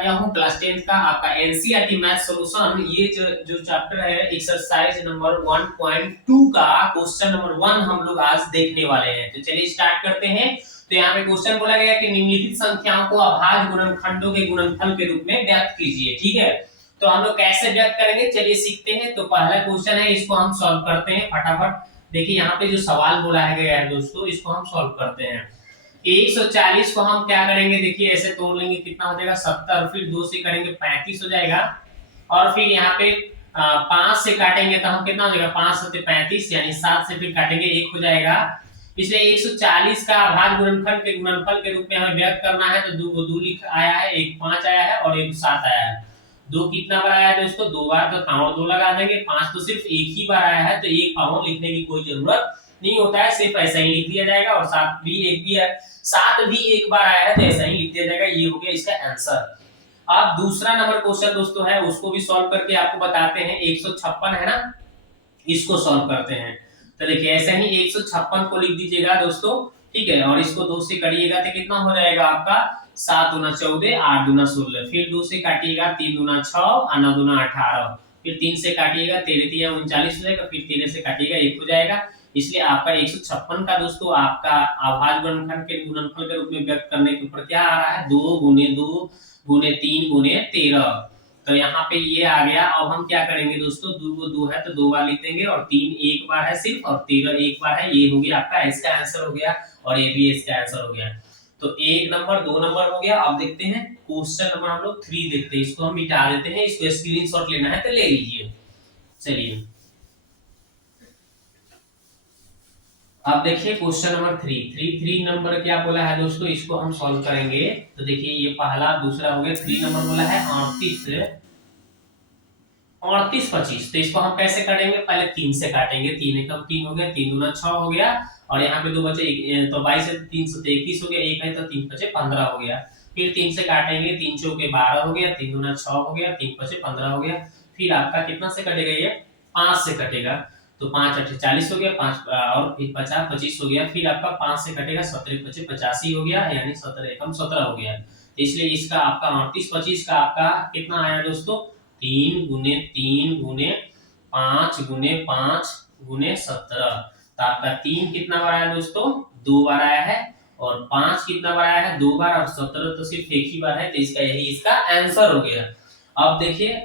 गया हूँ class 10th का आपका एनसीईआरटी मैथ सॉल्यूशन। ये जो चैप्टर है एक्सरसाइज नंबर 1.2 का क्वेश्चन नंबर 1 हम लोग आज देखने वाले हैं। तो चलिए स्टार्ट करते हैं। तो यहाँ पे क्वेश्चन बोला गया कि निम्नलिखित संख्याओं को अभाज्य गुणनखंडों के गुणनफल के रूप में व्यक्त कीजिए। ठीक है, तो हम लोग कैसे व्यक्त करेंगे चलिए सीखते हैं। तो पहला क्वेश्चन है, इसको हम सॉल्व करते हैं फटाफट। देखिए यहाँ पे जो सवाल बोला गया है दोस्तों, इसको हम सॉल्व करते हैं। 140 को हम क्या करेंगे, देखिए ऐसे तोड़ लेंगे, कितना हो जाएगा 70, फिर 2 से करेंगे 35 हो जाएगा, और फिर यहाँ पे 5 से काटेंगे तो हम कितना हो जाएगा 5 से 35, यानी 7 से फिर काटेंगे 1 हो जाएगा। इसलिए 140 का अभाज्य गुणनखंड के गुणनफल के रूप में हमें व्यक्त करना है। तो 2 को 2 लिखा आया है, 1 5 आया है और 1 7 आया है। 2 कितना बार आया है दोस्तों, 2 बार, तो पावर 2 लगा देंगे। 5 तो सिर्फ एक ही बार आया है, तो एक पावर लिखने की कोई जरूरत नहीं होता है, सिर्फ ऐसा ही लिख दिया जाएगा। और 7 भी एक भी है, 7 भी एक बार आया है तो ऐसा ही लिख दिया जाएगा। ये हो गया इसका आंसर। अब दूसरा नंबर क्वेश्चन दोस्तों है, उसको भी सॉल्व करके आपको बताते हैं। 156 है ना, इसको सॉल्व करते हैं। तो देखिए ऐसे ही 156 को लिख दीजिएगा दोस्तों, ठीक है, और इसको 2 से करिएगा तो कितना हो जाएगा आपका 7 दूना 14, 8 दूना 16, फिर 2 से काटिएगा 3 दूना 6 और 9 दूना 18, फिर 3 से काटिएगा 13 3 39 हो जाएगा, फिर 13 से काटिएगा 1 हो जाएगा। इसलिए आपका 156 का दोस्तों आपका अभाज्य गुणनखंड के गुणनफल के रूप में व्यक्त करने के ऊपर क्या आ रहा है, 2 गुने 2 गुने 3 गुने 13। तो यहाँ पे ये आ गया। अब हम क्या करेंगे दोस्तों, 2 को 2 है तो 2 बार लिख देंगे, और 3 एक बार है सिर्फ, और 13 एक बार है। ये हो गया आपका इसका आंसर हो गया, और ये भी इसका आंसर हो गया। तो 1 नंबर 2 नंबर हो गया। अब देखते हैं क्वेश्चन नंबर हम लोग 3 देखते हैं। इसको हम मिटा देते हैं, इसको स्क्रीनशॉट लेना है तो ले लीजिए। चलिए अब देखिए क्वेश्चन नंबर 3 नंबर क्या बोला है दोस्तों, इसको हम सॉल्व करेंगे। तो देखिए ये पहला दूसरा हो गया। 3 नंबर बोला है 38 38 25। तो इसको हम कैसे काटेंगे, पहले 3 से काटेंगे। 3 एकम 3 हो गया, 3 दूना 6 हो गया, और यहाँ पे 2 बचे, तो 22 से 3 से 21 हो गया, 1 है तो 3 बचे 15 हो गया। फिर 3 से काटेंगे, 3 चौके 12 हो गया, 3 दूना 6 हो गया, 3 बचे 15 हो गया। फिर आपका कितना से कटेगा, ये 5 से कटेगा, तो 5 8 40 हो गया, 5 और फिर 50 25 हो गया। फिर आपका 5 से कटेगा, 17 बचे 85 हो गया, यानी 17 एकम 17 हो गया। इसलिए इसका आपका 38 25 का आपका कितना आया दोस्तों, 3 गुने 3 गुने 5 गुने 5 गुने 17। तो आपका 3 कितना बार आया दोस्तों, 2 बार आया है, और 5 कितना बार आया है, 2 बार, और 17 तो सिर्फ एक ही बार है। तो इसका यही इसका आंसर हो गया। अब देखिए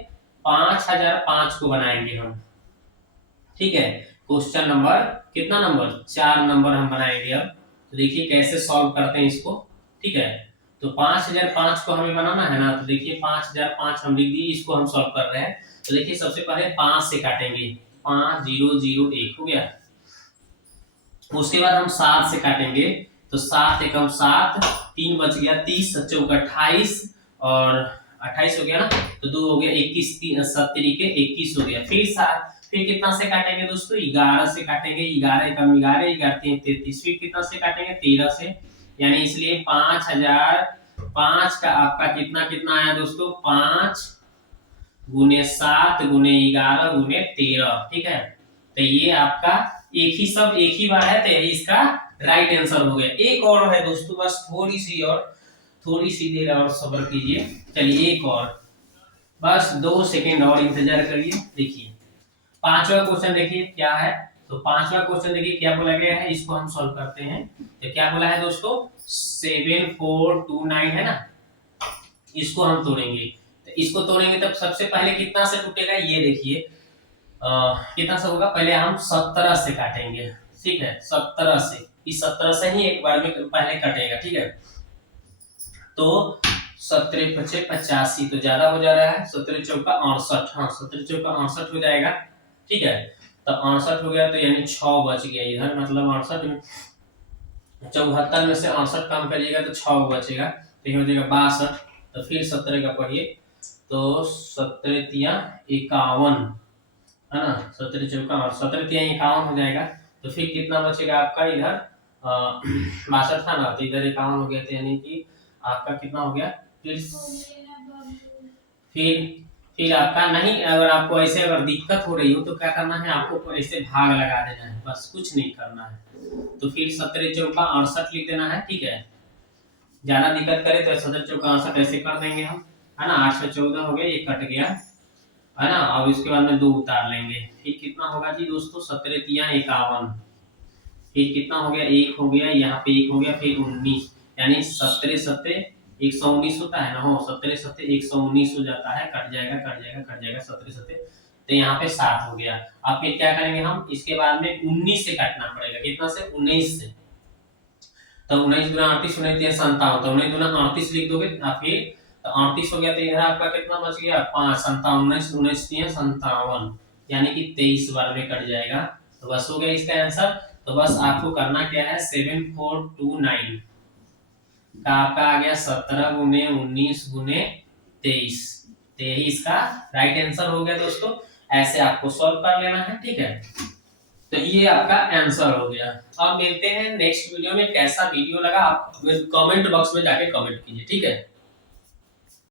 5005 को बनाएंगे हम, ठीक है। क्वेश्चन नंबर कितना नंबर, 4 नंबर हम बनाएंगे अब। तो देखिए कैसे सॉल्व करते हैं इसको, ठीक है। तो 5005 को हमें बनाना है ना, तो देखिए 5005 हम लिख दिए, इसको हम सॉल्व कर रहे हैं। तो देखिए सबसे पहले 5 से काटेंगे, 5 0 0 1 हो गया। उसके बाद हम 7 से काटेंगे, तो 7 एकम 7, 3 बच गया, 30 चौक 28, और 28 हो गया ना, तो 2 हो गया 21, 3 7 तरीके 21 हो गया। फिर कितना से काटेंगे दोस्तों, 11 से काटेंगे, 11 एकम 11, 11 3 33, फिर कितना से काटेंगे 13 से, यानी इसलिए 5005 का आपका कितना कितना आया दोस्तों, 5 गुने 7 गुने 11 गुने 13, ठीक है। तो ये आपका एक ही सब एक ही बार है, तो यही इसका राइट आंसर हो गया। एक और है दोस्तों, बस थोड़ी सी देर और सब्र कीजिए। चलिए एक और, बस 2 सेकेंड और इंतजार करिए। देखिए 5वां क्वेश्चन देखिए क्या है। तो 5वां क्वेश्चन देखिए क्या बोला गया है, इसको हम सॉल्व करते हैं। तो क्या बोला है दोस्तों, 7429 है ना, इसको हम तोड़ेंगे। तो इसको तोड़ेंगे तब सबसे पहले कितना से टूटेगा, ये देखिए कितना से होगा, पहले हम 17 से काटेंगे, ठीक है। 17 से, इस 17 से ही एक बार में पहले कटेगा, ठीक है। तो 17 5 85, तो ज्यादा हो जा रहा है, 17 चौका 68, हाँ 17 चौका 68 हो जाएगा, ठीक है। तो 68 हो गया, तो यानी 6 बच गया इधर, मतलब 68 में 74 में से 68 कम करिएगा तो 6 बचेगा, तो ये हो जाएगा 62। तो फिर 17 का पढ़िए, तो 17 तिया 51 है ना, 17 चौका और 17 तिया 51 हो जाएगा। तो फिर कितना बचेगा आपका इधर 62 था ना, तो इधर 51 हो गया, तो यानी कि आपका कितना हो गया, फिर आपका नहीं, अगर आपको ऐसे अगर दिक्कत हो रही हो तो क्या करना है, आपको ऐसे भाग लगा देना है, बस कुछ नहीं करना है। तो फिर 17 चौका 68 लिख देना है, ठीक है। ज्यादा दिक्कत करे तो 17 चौका 68 ऐसे कर देंगे हम, है ना। 8 से 14 हो गया, ये कट गया, है ना। अब इसके बाद में 2 उतार लेंगे, फिर कितना होगा जी दोस्तों, 17 तिया 51, फिर कितना हो गया, 1 हो गया, यहाँ पे 1 हो गया, फिर 19, यानी 17 सत्ते 119 होता है ना, हो 17 सत्ते 119 हो जाता है, कट जाएगा कट जाएगा कट जाएगा, 17 सत्ते, तो यहाँ पे 7 हो गया। अब फिर क्या करेंगे हम, इसके बाद में 19 से काटना पड़ेगा, कितना से, 19 से, तो 19 गुना 38, 19 57, तो 19 गुना 38 लिख दोगे, फिर तो 38 हो गया, तो इधर आपका कितना बच गया, 5 57, 19 19 57, यानी कि 23 बार में कट जाएगा। तो बस हो गया इसका आंसर। तो बस आपको करना क्या है, 7429 का आपका आ गया 17 गुने 19 गुने 23, तो यही इसका राइट आंसर हो गया दोस्तों। ऐसे आपको सॉल्व कर लेना है, ठीक है। तो ये आपका आंसर हो गया। अब मिलते हैं नेक्स्ट वीडियो में, कैसा वीडियो लगा आप कमेंट बॉक्स में जाके कमेंट कीजिए, ठीक है।